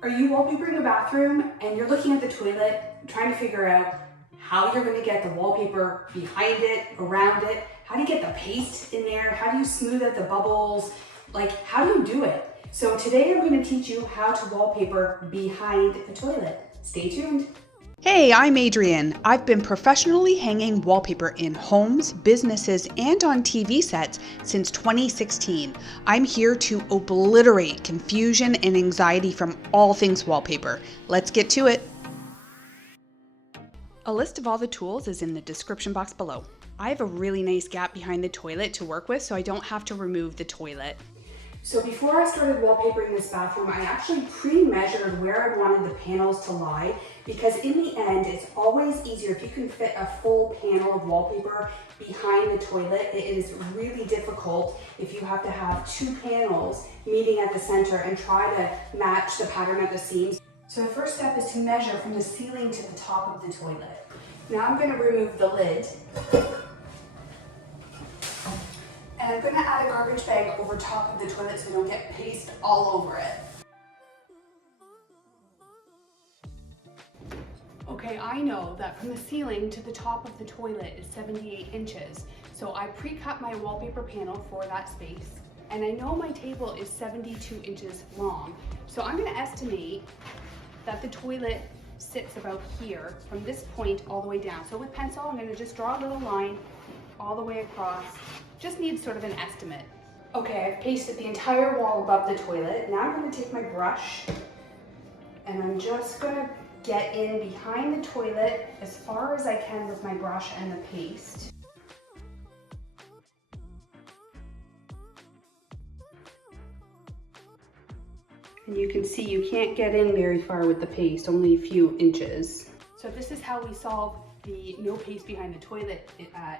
Are you wallpapering a bathroom and you're looking at the toilet, trying to figure out how you're going to get the wallpaper behind it, around it? How do you get the paste in there? How do you smooth out the bubbles? Like, how do you do it? So today I'm going to teach you how to wallpaper behind a toilet. Stay tuned. Hey, I'm Adrienne. I've been professionally hanging wallpaper in homes, businesses, and on TV sets since 2016. I'm here to obliterate confusion and anxiety from all things wallpaper. Let's get to it. A list of all the tools is in the description box below. I have a really nice gap behind the toilet to work with, so I don't have to remove the toilet. So before I started wallpapering this bathroom, I actually pre-measured where I wanted the panels to lie, because in the end, it's always easier if you can fit a full panel of wallpaper behind the toilet. It is really difficult if you have to have two panels meeting at the center and try to match the pattern at the seams. So the first step is to measure from the ceiling to the top of the toilet. Now I'm going to remove the lid. And I'm going to add a garbage bag over top of the toilet so we don't get paste all over it. Okay, I know that from the ceiling to the top of the toilet is 78 inches. So I pre-cut my wallpaper panel for that space. And I know my table is 72 inches long. So I'm going to estimate that the toilet sits about here from this point all the way down. So with pencil, I'm going to just draw a little line all the way across. Just needs sort of an estimate. Okay, I've pasted the entire wall above the toilet. Now I'm going to take my brush and I'm just going to get in behind the toilet as far as I can with my brush and the paste. And you can see you can't get in very far with the paste, only a few inches. So this is how we solve the no paste behind the toilet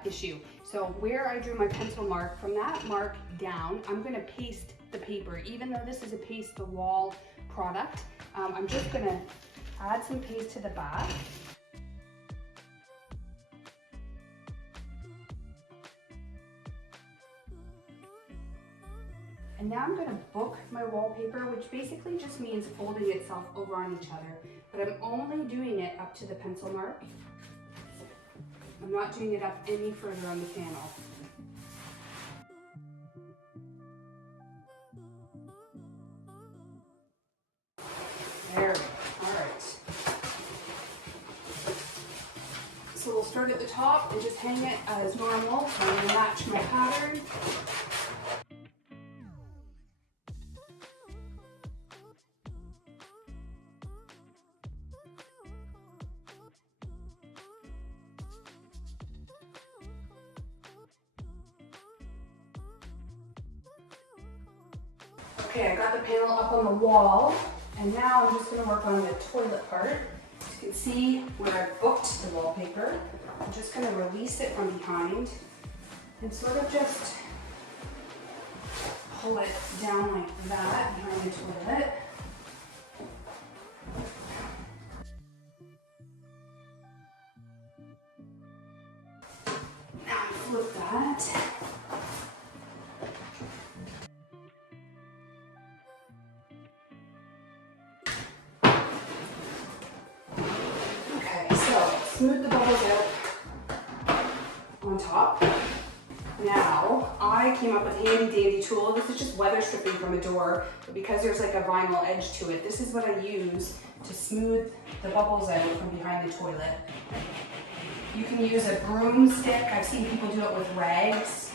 issue. So where I drew my pencil mark, from that mark down, I'm going to paste the paper. Even though this is a paste the wall product, I'm just going to add some paste to the back. And now I'm going to book my wallpaper, which basically just means folding itself over on each other. But I'm only doing it up to the pencil mark. I'm not doing it up any further on the panel. There we go. All right. So we'll start at the top and just hang it as normal. So I'm going to match my pattern. Okay, I got the panel up on the wall, and now I'm just going to work on the toilet part. As you can see where I booked the wallpaper, I'm just going to release it from behind and sort of just pull it down like that behind the toilet. Now I flip that. Smooth the bubbles out on top. Now, I came up with a handy dandy tool. This is just weather stripping from a door, but because there's like a vinyl edge to it, this is what I use to smooth the bubbles out from behind the toilet. You can use a broomstick. I've seen people do it with rags.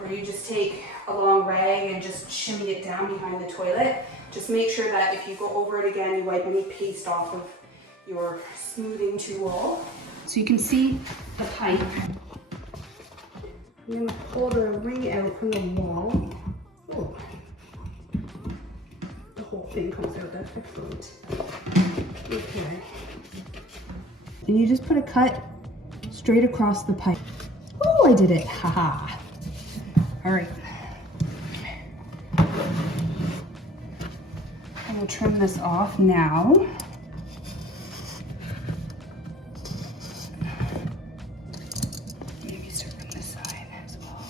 Or you just take a long rag and just shimmy it down behind the toilet. Just make sure that if you go over it again, you wipe any paste off of your smoothing tool. So you can see the pipe. I'm going to pull the ring out from the wall. Oh. The whole thing comes out, that's excellent. Okay. And you just put a cut straight across the pipe. Oh, I did it, haha. All right. I will trim this off now. Maybe start from this side as well.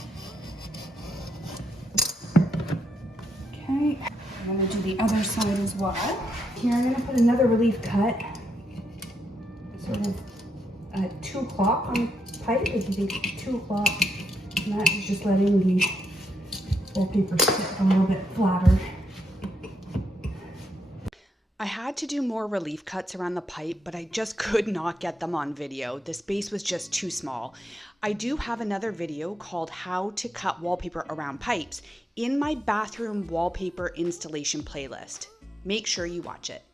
Alright, I'm gonna do the other side as well. Here I'm gonna put another relief cut, sort of 2 o'clock on the pipe, if you think 2 o'clock. And that is just letting the wallpaper sit a little bit flatter. I had to do more relief cuts around the pipe, but I just could not get them on video. The space was just too small. I do have another video called How to Cut Wallpaper Around Pipes in my bathroom wallpaper installation playlist. Make sure you watch it.